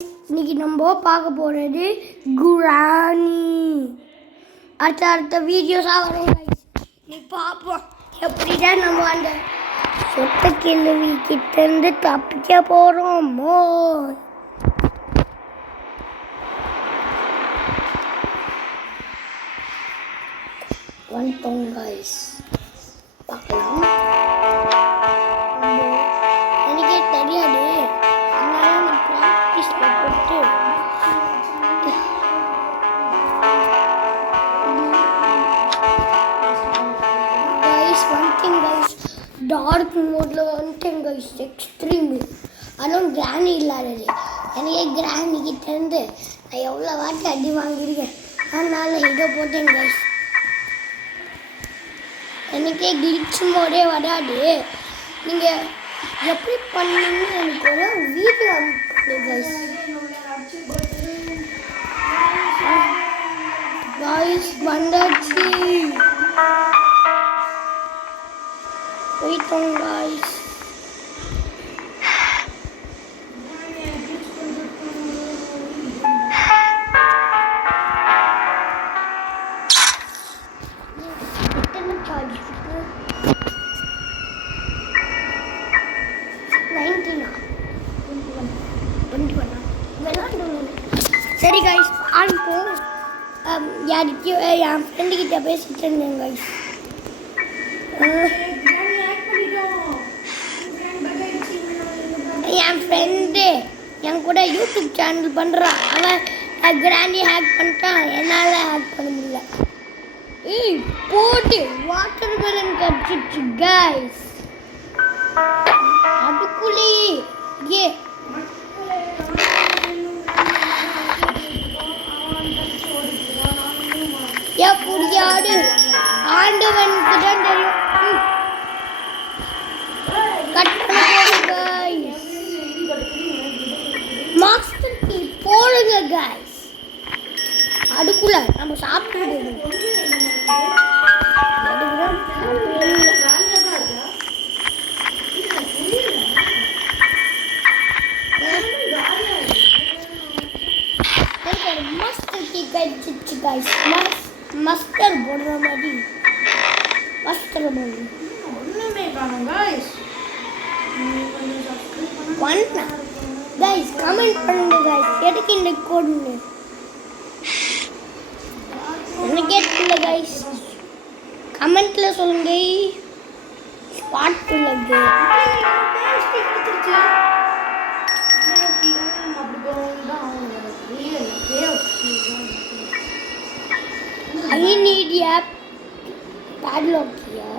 இன்னைக்கு நம்ம பார்க்க போகிறது குரானி. அடுத்த வீடியோஸாக வரும். நீ பார்ப்போம் எப்படிதான் நம்ம அந்த சொத்த கேள்வி கிட்டேருந்து தப்பிக்க போகிறோமோ. வந்துட்டோம் கைஸ், பார்க்கலாம். எனக்கே தெரியாது, அதனால நான் ப்ராக்டிஸில் போட்டு கைஸ் வந்துட்டேன் கைஸ். டார்க் மோடில் வந்துட்டேன் கைஸ். எக்ஸ்ட்ரீம் அதுவும் கிராணி இல்லாதது. எனக்கே கிராணி கிட்டேருந்து நான் எவ்வளோ வாட்டி அடி வாங்கியிருக்கேன். அதனால இதை போட்டேன் கைஸ். எனக்கே கிளிச் மோடே வராது. நீங்கள் எப்படி பண்ணீங்கன்னு எனக்கு ஒரு வீடியோ அனுப்புங்க கைஸ். கைஸ் வந்தாச்சு, போயிட்டோம் கைஸ். சரி கைஸ், ஆரம்பிப்போம். யாருக்கும் என் ஃப்ரெண்டுக்கிட்ட பேசிட்டு இருந்தேன் கைஸ். என் ஃப்ரெண்டு என் கூட யூடியூப் சேனல் பண்ணுறான். அவன் கிராண்டி ஹேக் பண்ணிட்டான், என்னால் ஹேக் பண்ண முடியல. ஏய் போட்டு வாட்டர் மெலன் கடிச்சிச்சு கைஸ். அதுக்குள்ளேயே புரியாது, ஆண்டவனுக்கு தான் தெரியும். மாஸ்டர் கீ போடுங்க கைஸ். அதுக்குள்ள நம்ம சாப்பிட்டு மாஸ்டர் கீ கடிச்சிச்சு கைஸ். மஸ்டர் போடுற மாதிரி மஸ்டர் போடு. ஒன்றுமே காணும் கைஸ். கைஸ் கமெண்ட் பண்ணுங்க கைஸ், எதுக்கு இந்த கோடுன்னு எனக்கே தெரியல கைஸ். கமெண்ட்ல சொல்லுங்க. ஸ்பாட் உள்ளது I need a padlock here.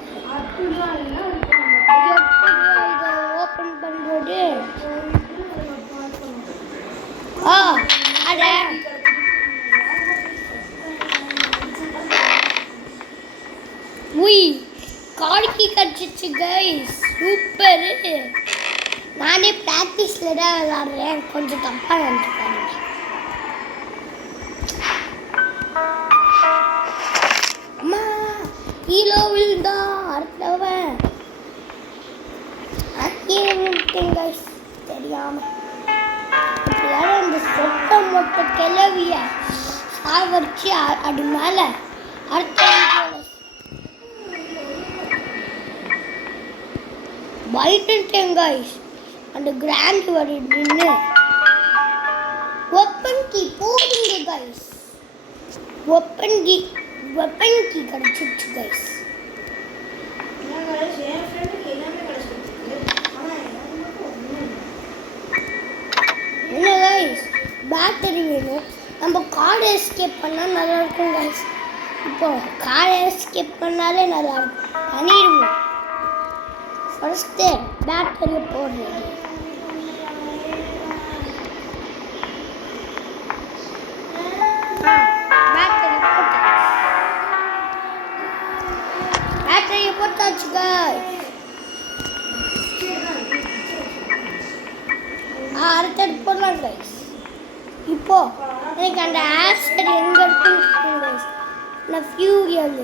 Open பண்றது. அட உய் கார்க்கி கடிச்சிச்சு கைஸ். சூப்பர். நானே பிராக்டிஸ்ல தான் விளையாடுறேன், கொஞ்சம் தப்பா நினைச்சுக்காதீங்க. கீழே விழுந்தா அடுத்தவன் தெரியாம அந்த சொட்ட மொட்டை கிளவிய சாவரிச்சு அது மேல அடுத்த பைட்டேன் கைஸ். அந்த கிராண்ட் வருதுன்னு வெப்பன் கீ போடுங்க கைஸ். வெப்பன் கீ கிடைச்சிச்சு கைஸ். என்ன கைஸ், பேட்டரி வேணும். நம்ம கார்டு எஸ்கேப் பண்ணால் நல்லா இருக்கும் கைஸ். இப்போ கார்டு எஸ்கேப் பண்ணாலே நல்லா இருக்கும். பண்ணிடுவோம். ஃபர்ஸ்ட்டு பேட்டரியை போடுறது. பேட்டரியை போட்டாச்சு கைஸ். அடுத்தது போடலாம் கைஸ். இப்போ எனக்கு அந்த ஆசிட் எங்கே இருக்குன்னு கைஸ். நான் ஃபியூரியல்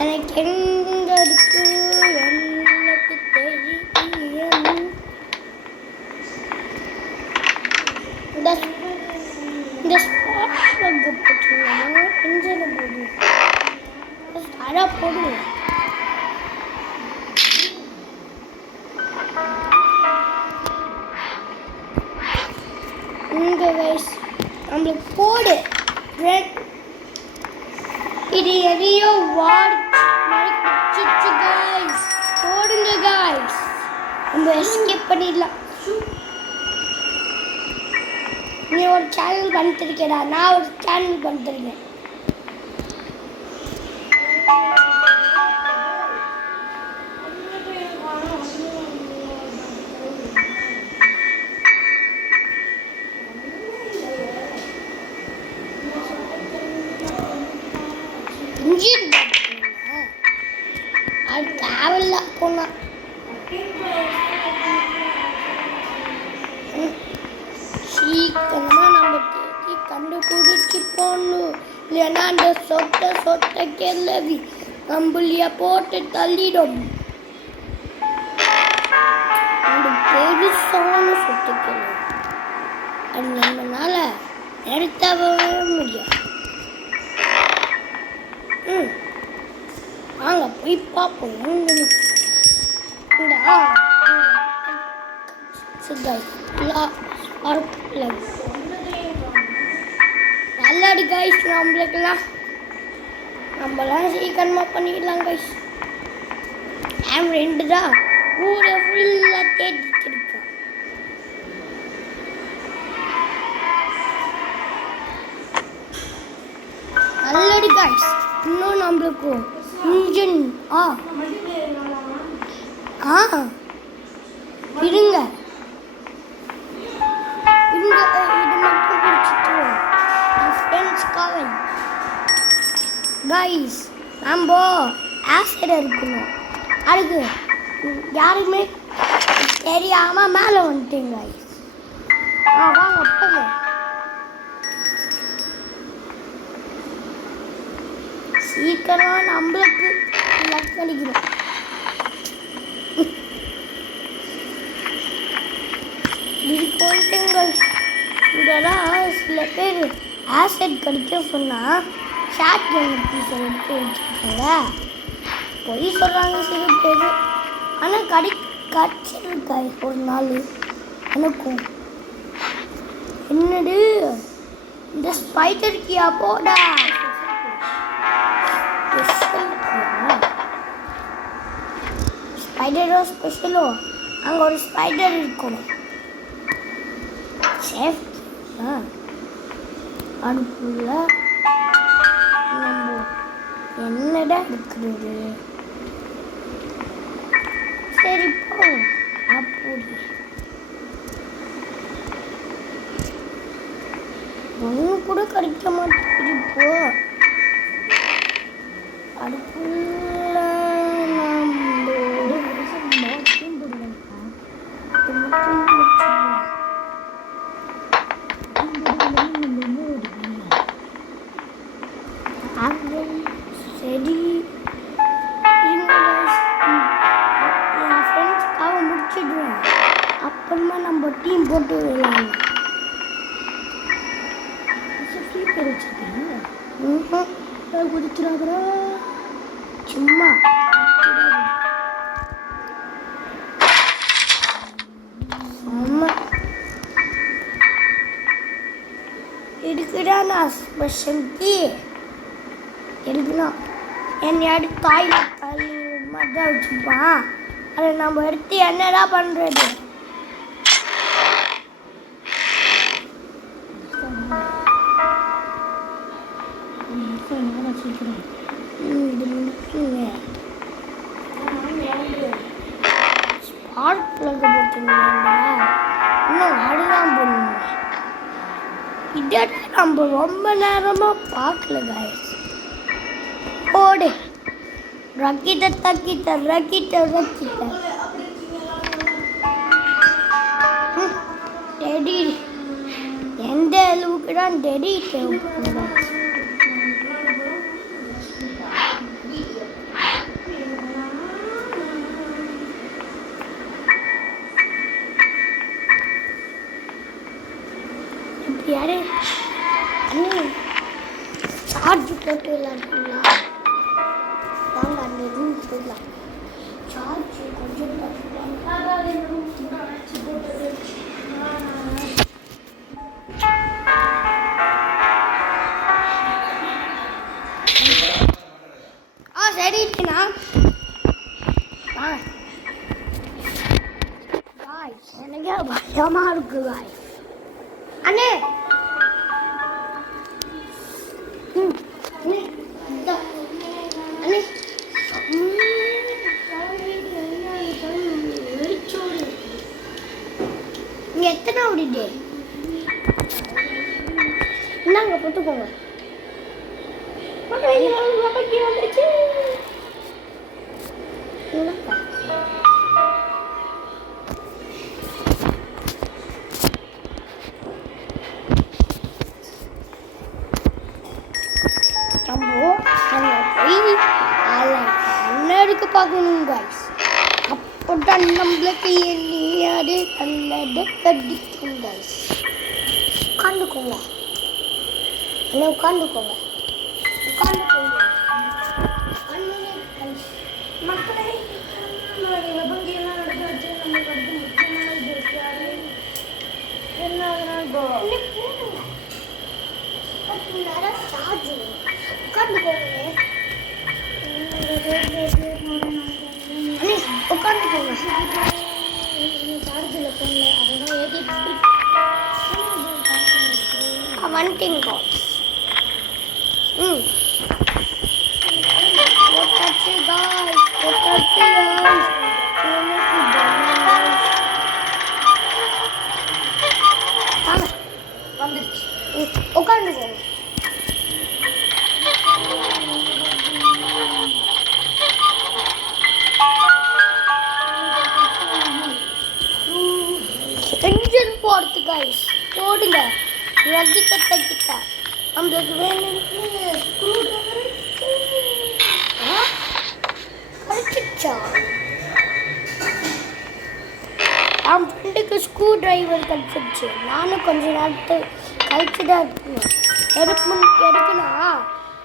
எனக்கு எங்கே இருக்கு எனக்கு தெரியும். இந்த இந்த ஸ்பாட் ப்ளக் போட்டுருவோமா இன்ஜின் போடுவோம் அதான் போடுவோம். இங்க கைஸ் நம்மளுக்கு போடு இது எதையோ வாடிச்சு கைஸ். போடுங்க கைஸ், நம்ம எஸ்கேப் பண்ணிடலாம். நீ ஒரு சேனல் பண்ணிருக்கேடா, நான் ஒரு சேனல் பண்ணிருக்கேன். இன்ஜின் அது தேவையில்ல போனா சீக்கிரமா நம்ம தேக்கி கண்டுபிடிச்சி போடணும். இல்லைன்னா அந்த சொட்ட கிளவி நம்மளைய போட்டு தள்ளிடும். அந்த பெருசான சொட்ட கிளவி அது நம்மளால நிறுத்தவே முடியாது. வாங்க போய் பார்ப்போம். நல்லடி கைஸ், நம்மளாம் சீக்கிரமா பண்ணிடலாம் கைஸ். என் ஃப்ரெண்டு தான் ஊரை ஃபுல்லாக தேடிட்டு இருக்கான். நல்லடி கைஸ், இன்னும் நம்மளுக்கு இன்ஜின் இருங்க இது மட்டும் குடிச்சிட்டுருவோம். ஃப்ரெண்ட்ஸ்க்காக கைஸ் நம்ம ஆசிட் இருக்கணும். அதுக்கு யாருமே தெரியாமல் மேலே வந்துட்டேங்க கைஸ். வாங்க போங்க. சீக்கிரமா நம்மளுக்கு லக் அடிக்கிறோம். இதெல்லாம் சில பேர் ஆசிட் கடிக்க சொன்னால் ஷார்ட் கன் பீஸ் எடுத்து வச்சுருக்காங்க. பொய் சொல்கிறாங்க சில பேர். ஆனால் கடிச்சிருக்கா ஒரு நாள் எனக்கும். என்னது இந்த ஸ்பைடர் கியா போடா ஸ்பைடரோ ஸ்பெஷலோ அங்கே ஒரு ஸ்பைடர் இருக்கணும். சேஃப் அதுக்குள்ள நம்ம என்னடா இருக்கிறது. சரி போ அப்படி ஒன்று கூட கிடைக்க மாட்டேங்குது. இப்போ அதுக்குள்ள சரி என் ஃப்ரெண்ட்ஸ்க்காக முடிச்சிடுவேன். அப்புறமா நம்ம டீம் போட்டு விளையாடலாம். குதிச்சிடாதா சும்மா இருக்குடா. நான் ஸ்பெஷல் டீ எடுக்கணும். என்னையாடு தாயில் தள்ளி மாதிரி தான் வச்சுப்பான். அதை நம்ம எடுத்து என்னடா பண்ணுறது. ஸ்பார்க் ப்ளக் போட்டுருந்தா இன்னும் ஆடுதான் போடணும். இதை நம்ம ரொம்ப நேரமாக பார்க்கல கைஸ். போடு ரக்கிட்ட தக்கிட்ட ரக்கிட்ட ரக்கிட்ட டெடி. எந்த அளவுக்கு தான் டெடி தேவைப்படுது. யாரு அண்ணே சார்ஜ் போட்டு விளாடுங்களா? வாங்க அந்த ரூம் போடலாம். சார்ஜ் கொஞ்சம் சரிண்ணா. எனக்கு பயமா இருக்கு பாய். அண்ணே அண்ணே நீங்க எத்தனை ஓடிட்டு என்னங்க போட்டுக்கோங்க. வந்துச்சு அண்ணருக்கு பார்க்கணும் guys. அப்போதான் நம்மளுக்கு எண்ணியாரு கண்ணதை கடிக்கும் guys. உட்காந்துக்கோங்க உட்காந்துக்கோங்க உட்காந்துக்கோங்க மக்களே. வந்துட்டீங்க. உட்காந்துக்கோங்க. என்ஜின் போடுறது கைஸ் போடுங்க. ரஜிக்க தச்சிக்க நம்மளுக்கு வேணும்னு கழிச்சிச்சா. என் ஃப்ரெண்டுக்கு ஸ்க்ரூ டிரைவர் கழிச்சிருச்சு. நானும் கொஞ்ச நேரத்து கழிச்சு தான் இருக்கணும். எடுக்கணும்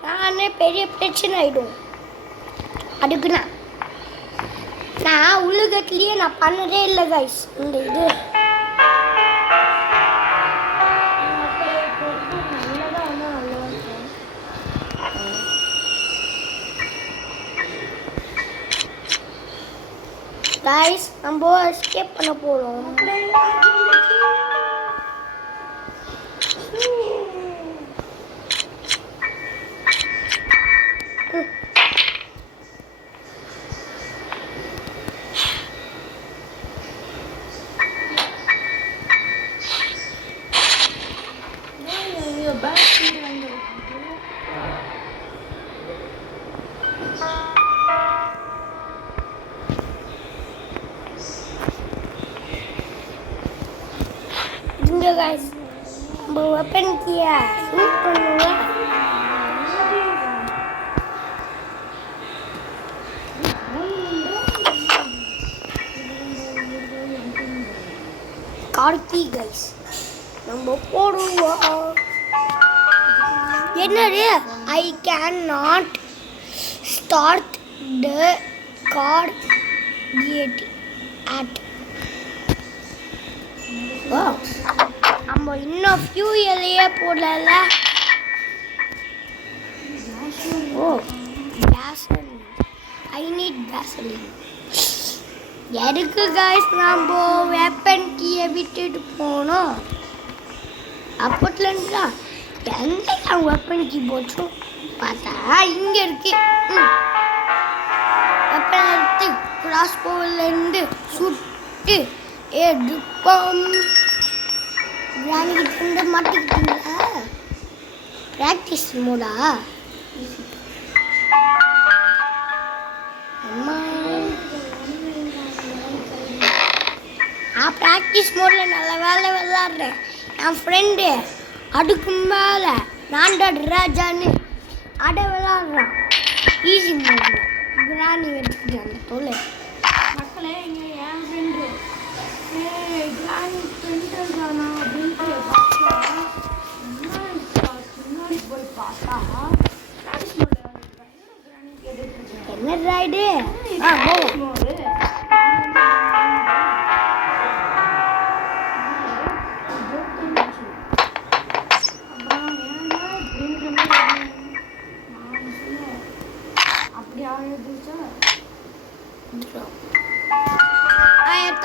நானே பெரிய பிரச்சனை ஆகிடும். அதுக்குண்ணா நான் உலகத்துலேயே நான் பண்ணதே இல்லை கைஸ் இந்த இது. கைஸ் நம்ம எஸ்கேப் பண்ண போகிறோம். guys, bawa pen kia, super luar. Karti guys, நம்ம போடுவோம். என்னது? I cannot start the car at. Wow. நம்ம இன்னும் ஃபியூயலையே போடல. ஓ gasoline. I need gasoline. எதுக்கு guys நம்ம வெப்பன் கீயை விட்டுட்டு போனோம்? அப்போட்லேருந்துடா எங்கே நான் வெப்பன் கீ போச்சோம் பார்த்தா இங்கே இருக்கு. வெப்பன் எடுத்து கிராஸ் போவிலேருந்து சுட்டு எடுப்போம். கிராணிக்கிட்ட இருந்து மாட்டிக்கிட்டீங்களா? ப்ராக்டிஸ் மோடா? அம்மா நான் ப்ராக்டிஸ் மோடில் நல்ல வேலை விளாட்றேன். என் ஃப்ரெண்டு அதுக்கு மேலே நான்டா ராஜான்னு அடை விளாட்றான் ஈஸி மோடில். கிராணி எடுத்துக்கிட்டாங்க தொலை மக்களே. இங்கே என் ஃப்ரெண்டு கிராணி ஃப்ரெண்டு தானா அப்படின்ட்டு பார்த்தா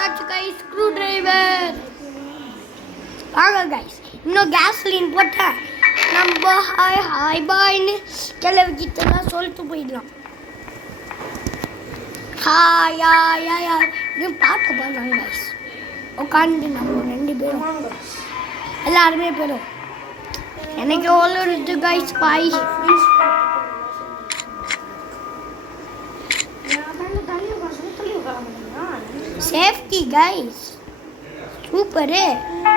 ஆச்சு கைஸ் ஸ்க்ரூ டிரைவர். வாங்க கைஸ் இன்னும் கேஸ்லின் போட்டா நம்ம ஹாய் ஹாய் பாய்னு கிளவிக்கிட்டலாம் சொல்லிட்டு போயிடலாம். ஹாய் ஹாய் ஹாய் ஹாய் இது பாட்டு பாடுறாங்க கைஸ். உட்காந்து நம்ம 2 பேரும் எல்லாருமே போயிடும். எனக்கு எவ்வளோ இருக்கு guys bye. Safety guys super.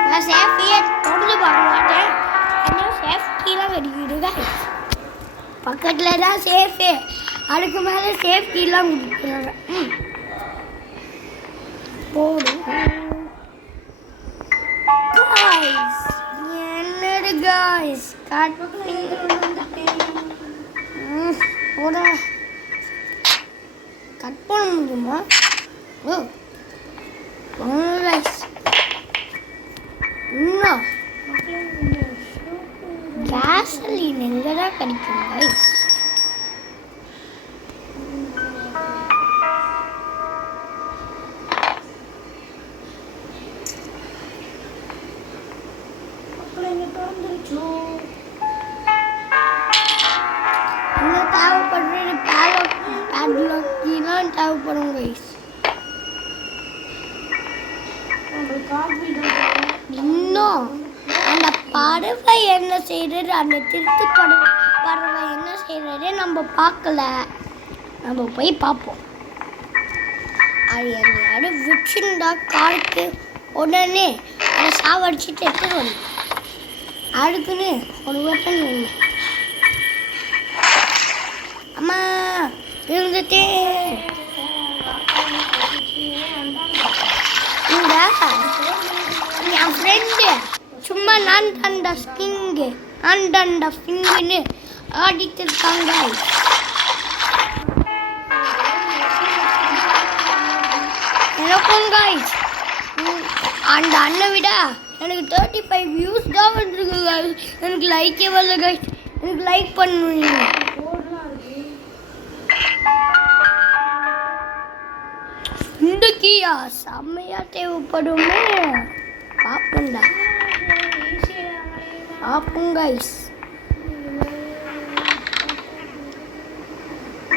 நான் சேஃப்டியை தொடர்ந்து பார்க்க மாட்டேன். ஆனால் சேஃப்டிலாம் கிடைக்குது கைஸ். பக்கத்தில் தான் சேஃபு, அதுக்கு மேலே சேஃப்டிலாம் கொடுக்குறாங்க. போடும் கைஸ். என்னது கைஸ் கட் பண்ண முடியுமா? ஓ கைஸ் இன்னும் கேஸ்லின் எங்கதான் கிடைக்கும் கைஸ்? இன்னும் தேவைப்படுறது பேட்லாக் தேவைப்படும் கைஸ். இன்னும் அந்த பறவை என்ன செய்யறது, அந்த திருட்டு பறவை என்ன செய்யறது நம்ம பார்க்கல. நம்ம போய் பார்ப்போம். அது என்னையாரு விட்டுருந்தா காருக்கு உடனே அதை சாவடிச்சுட்டு எடுத்துட்டு வந்து அதுக்குன்னு ஒரு வெப்பன் வேணும். அம்மா இருந்துட்டே என் ஃப்ரெண்டு சும்மா நான் தண்ட ஃபிங்குன்னு ஆடிட்டு இருக்காங்க. எனக்கும் கைஸ் அந்த அண்ணன் விட எனக்கு 35 வியூஸ் தான் வந்துருக்கு கைஸ். எனக்கு லைக்கே வரல கைஸ். எனக்கு லைக் பண்ணுவீங்க. இந்த கீயா செம்மையா தேவைப்படுமே. பார்ப்போம்டா பார்ப்போம் கைஸ்.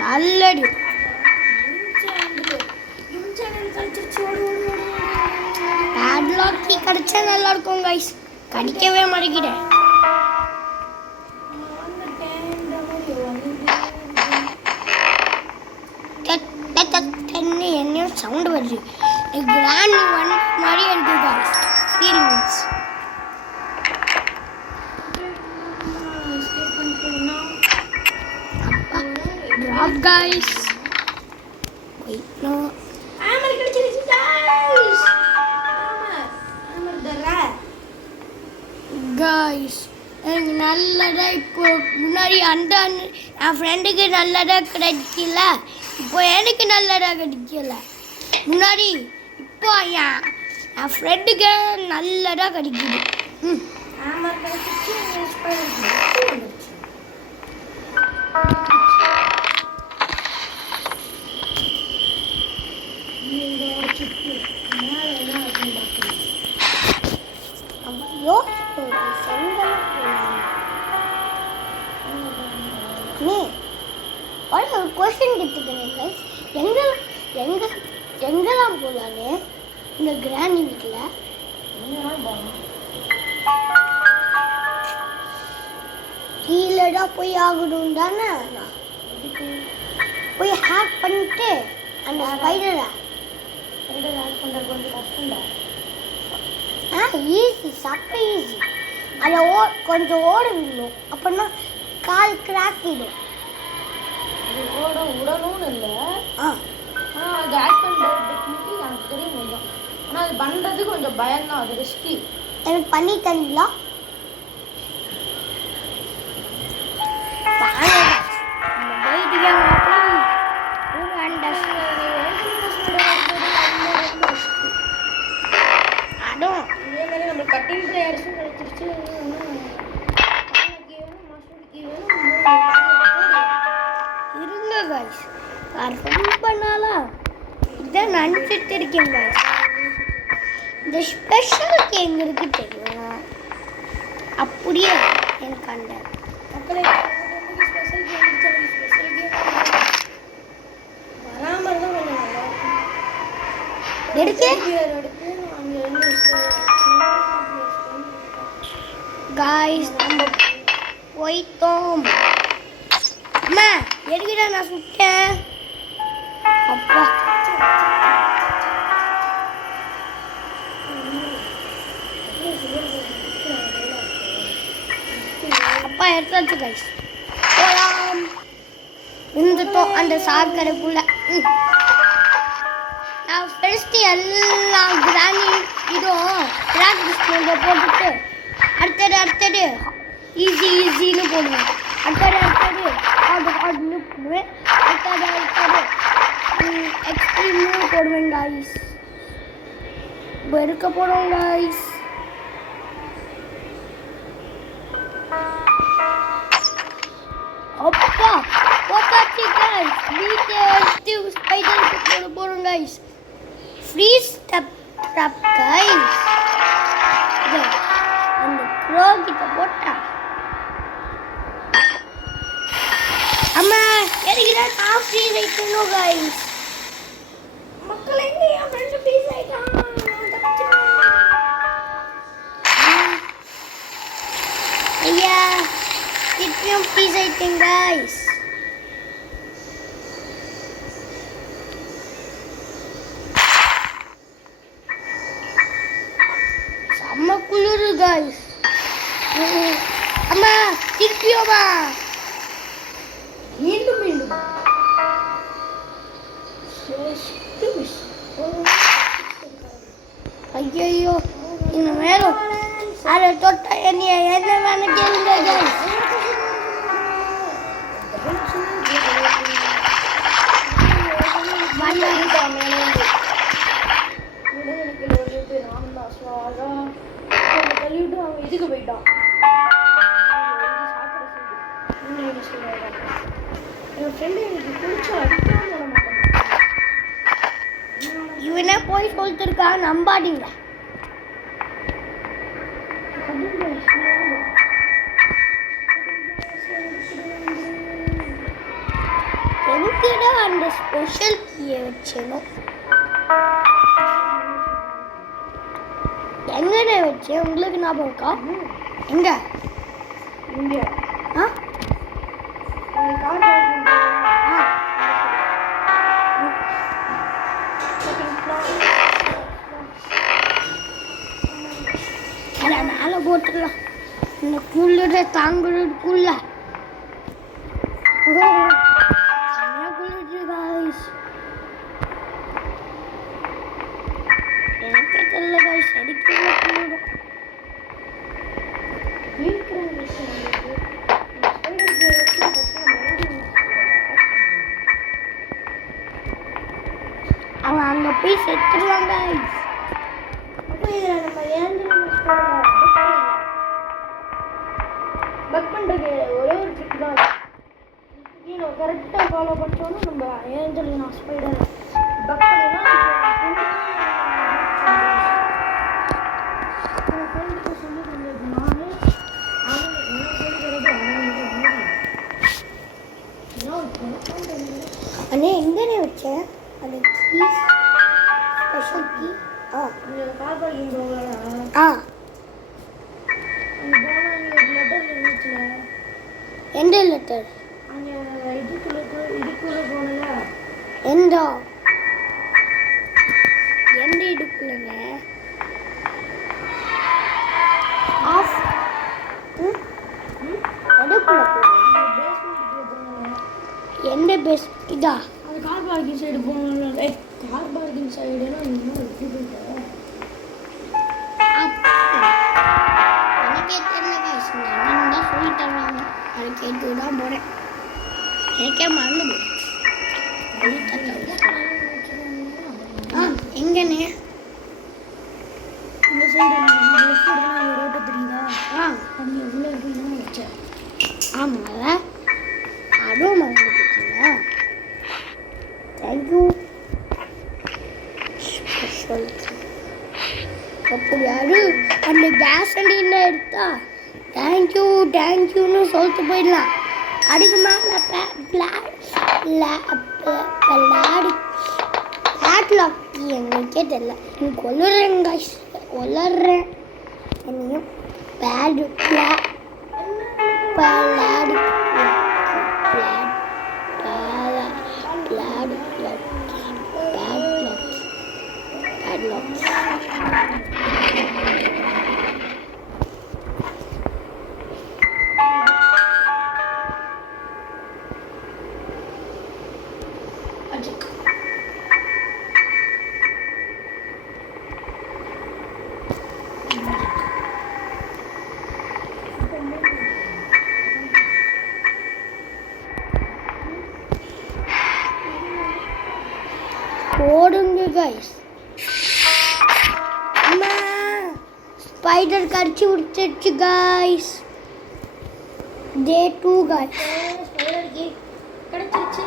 நல்லடி பேட்லாக் கீ கிடைச்சா நல்லா இருக்கும் கைஸ். கிடைக்கவே மாட்டேங்கிறேன். என்ன சவுண்ட் வருது? கிராண்ட் ஒன் மாதிரி இருக்கு guys. Feelings drop guys. Wait no. Hammer கிடைச்சிருச்சு guys. Hammer தரா. Guys எனக்கு நல்லதா இப்போ முன்னாடி அந்த என் ஃப்ரெண்டுக்கு நல்லதா கிடைக்கல. இப்போ எனக்கு நல்லதா கிடைக்கல. முன்னாடி இப்போ என் ஃப்ரெண்டுக்கு நல்லதா கிடைக்குது. ஹேமர் கிடைச்சிச்சு. ஒரு கொஸ்டின் கேட்டுக்கிறேன். எங்கெல்லாம் போகலான்னு இந்த கிராண்டி வீட்டில் கீழே போய் ஆகணும் தானே. போய் ஹேக் பண்ணிட்டு அந்த ஸ்பைடரை ஹேக் பண்ணுறது கொஞ்சம் கஷ்டம்டா. ஈஸி சப்ப ஈஸி. அதில் கொஞ்சம் ஓட விடணும். அப்படின்னா கால் கிராக் விடும். அது உடணும்னு இல்லை. அது ஹேக் பண்ணுற டெக்னிக்கு எனக்கு தெரியும் கொஞ்சம். ஆனால் அது பண்ணுறது கொஞ்சம் பயம்தான். அது ரிஸ்கி. எனக்கு பண்ணி தரீங்களா? இருங்க guys, ரொம்ப நாளா இதான் நினைச்சிட்டு இருக்கேன் guys. இந்த ஸ்பெஷாலிட்டி எங்க இருக்கு தெரியும்? அப்படியே எனக்கு அந்த எடுத்து காய்ஸ் நம்ம போயிட்டோம். அம்மா எதுக்கிட்ட நான் சுட்டேன்? அப்பா அப்பா எடுத்தாச்சு கைஸ். போலாம். இருந்துட்டோம் அந்த சாக்கடைக்குள்ள. நான் ஃபர்ஸ்ட் எல்லாம் கிராணி இதுவும் ப்ராக்டிஸ் போட்டுட்டு அடுத்தது ஈஸின்னு போடுவேன். அடுத்தது ஹார்டுன்னு போடுவேன். அடுத்தது எக்ஸ்ட்ரீம்னு போடுவேன் காய்ஸ். இப்போ இருக்க போகிறோம் காய்ஸ். அப்பா போட்டாச்சு गाइस. வீட்டு ஸ்பைடருக்கு போட போறோம் guys. Free step drop guys. அந்த ப்ரோ கிட்ட போட்டா அம்மா எதுக்குடா நான் ஃப்ரீ ஆயிட்டேனோ गाइस. மக்களே என் ஃப்ரெண்ட் ஃப்ரீ ஆயிட்டான். ஐயா திருப்பியும் ஃப்ரீ ஆயிட்டேன் गाइस. செம்ம குளிரு गाइस. அம்மா திருப்பியோமா மீண்டும் ஐயோ இந்த மேலும் அதை தொட்ட என்ன வேணும் கேளுங்க गाइस. இதுக்கு போயிட்டான். என் ஃப்ரெண்டு எனக்கு குளிச்சா அடிக்காம விட மாட்டேன். இவனே போய் சொல்லிட்டுருக்கா, நம்பாதீங்க. எதுக்கிட அந்த ஸ்பெஷல் கீயை வச்சேனோ எங்கட வச்சேன் உங்களுக்கு ஞாபகம் இருக்கா? எங்க இங்கே ஆ மேலே போட்டுடலாம். இந்த குளிர தாங்குறதுக்குள்ள குளிர்ச்சு गाइस. எனக்கே தெரியல गाइस அடிக்கல குளிரும். அவன் அங்கே போய் செத்துருவாங்க गाइस. நம்ம பக் பண்ணுறது ஒரே ஒரு ட்ரிக் தான். நீ கரெக்டாக ஃபாலோ பண்ணிட்டோன்னா நம்ம ஏஞ்சலினா ஸ்பைடர் பக் பண்ணினா ஃப்ரெண்டுக்கு சொல்லி தந்தது நானே அவன் என்ன சொல்கிறது அண்ணே எங்கண்ணே வச்சேன் அந்த keys special key? Car parking போகல ஆ அங்கே போனால் நீ ஒரு லெட்டர் இருந்துச்சுல. எந்த லெட்டர்? அங்கே இதுக்குள்ளே போனல. எந்த இதுக்குள்ளே ஆஃப் எதுக்குள்ள எந்த பெஸ்ட் இதா? அது கார் பார்க்கிங் சைடு போகணும்ல. கார் பார்க்கிங் சைடுனா இன்னும் எப்படி போயிட்டோம்? எனக்கே தெரியல guys. நான் தான் சொல்லி தருவாங்க, அதை கேட்டு தான் போகிறேன். எனக்கே மறந்து போயிடுச்சு. எங்கண்ணே? இந்த சைடு ரோட்டை தெரியுதா? அது எவ்வளோ எப்படின்னா வச்சேன். ஆமாம், அதுவும் மறந்து போச்சுங்களா? தேங்க்யூ. ஸ்பெஷல் கேண்டீன் எடுத்தா தேங்க்யூன்னு சொல்லிட்டு போயிடலாம். அதுக்கு மேலே பேட்லாக் எங்களுக்கே தெரியல. எனக்கு கொள்ளுறேன் என்னையும் பேடு போடுங்க கைஸ். அம்மா ஸ்பைடர் கடிச்சு விட்டுச்சு கைஸ். டே 2 கைஸ். ஸ்பைடருக்கு கிடைச்சிருச்சு.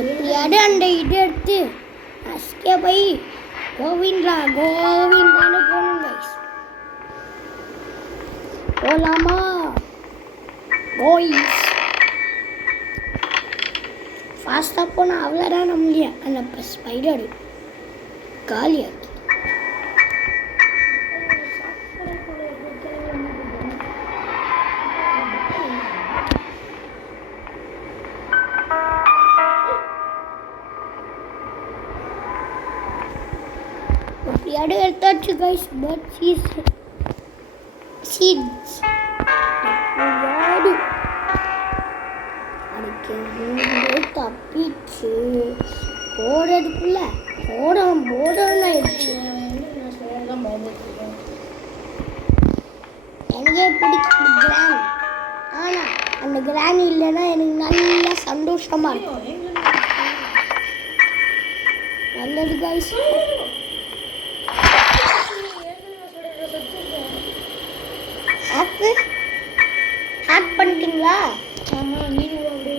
எப்படியாவது அந்த இது எடுத்து அஸ்கே போய் கோவிந்தான்னு போகணும் கைஸ். போலாமா பாய்ஸ்? ஃபாஸ்ட்டாக போனால் அவ்வளோதான் நம்மளைய அந்த ஸ்பைடர் காலியாக்கி. எப்படியாவது எடுத்தாச்சு கைஸ். பட் சீட்ஸ் எப்படியாவது அதுக்கு தப்பிச்சு போடுறதுக்குள்ள போடணும் ஆயிடுச்சு. எனக்கே பிடிக்கும் கிராண்ட். ஆனால் அந்த கிராண்ட் இல்லைன்னா எனக்கு நல்லா சந்தோஷமா இருக்கும். நல்லது கைஸ். ஹேக் பண்ணிட்டீங்களா? ஆமாம், நீங்களும் அப்படியே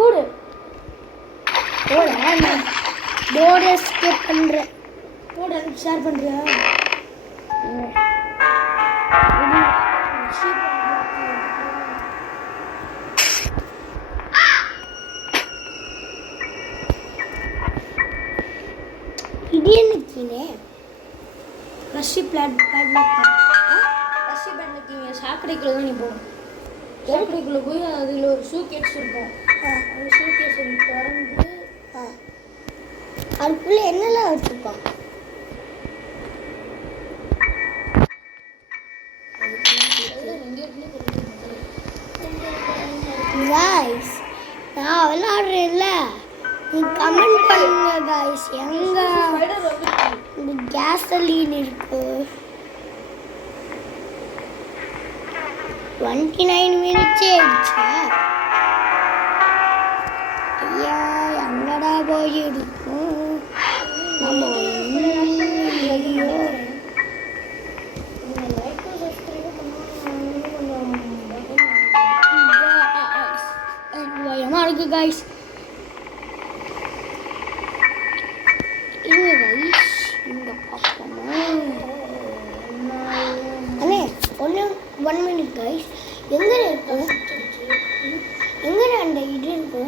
கூடு போர்டு எஸ்கேப் பண்ணுறேன். போர்டு எனக்கு ஷேர் பண்ணுறியா? இது என்னச்சுனே ரஷ்ய பேட்லாக் சாக்கடைக்குள்ளே தான் நீ போகணும். சாக்கடைக்குள்ளே போய் அதில் ஒரு ஷூகேஸ் இருக்கும். அந்த ஷூகேஸ் திறந்து அதுக்குள்ளே என்னெல்லாம் வச்சுருப்பான்? गाइस நான் விளையாடுறேன்ல, நீ கமெண்ட் பண்ணுங்க गाइस. எங்க இந்த கேசலின் இருக்கு? 29 மினிட்ஸ் ஆயிடுச்சா? ஐயா எங்கடா போய் இருக்கும் நம்ம? ஐயோ பயமா இருக்கு गाइस. இங்க गाइस இங்க பாப்போமா? அண்ணே 1 மினிட் गाइस. எங்க இருக்கு? எங்க அந்த இது இருக்கு?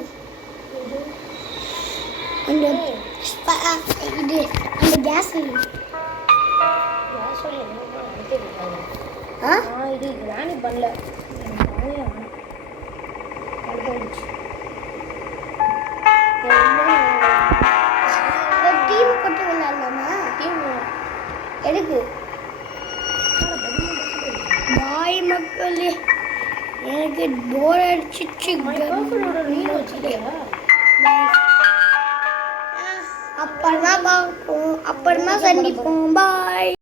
அந்த இது அந்த கேஸ் இது கிராணி பண்ணல. டீம் போட்டு விளையாடலாமா? எதுக்கு? பாய் மக்களே, எனக்கு போர் அடிச்சிச்சு. அப்புறமா பார்ப்போம், அப்புறமா சந்திப்போம். பாய்.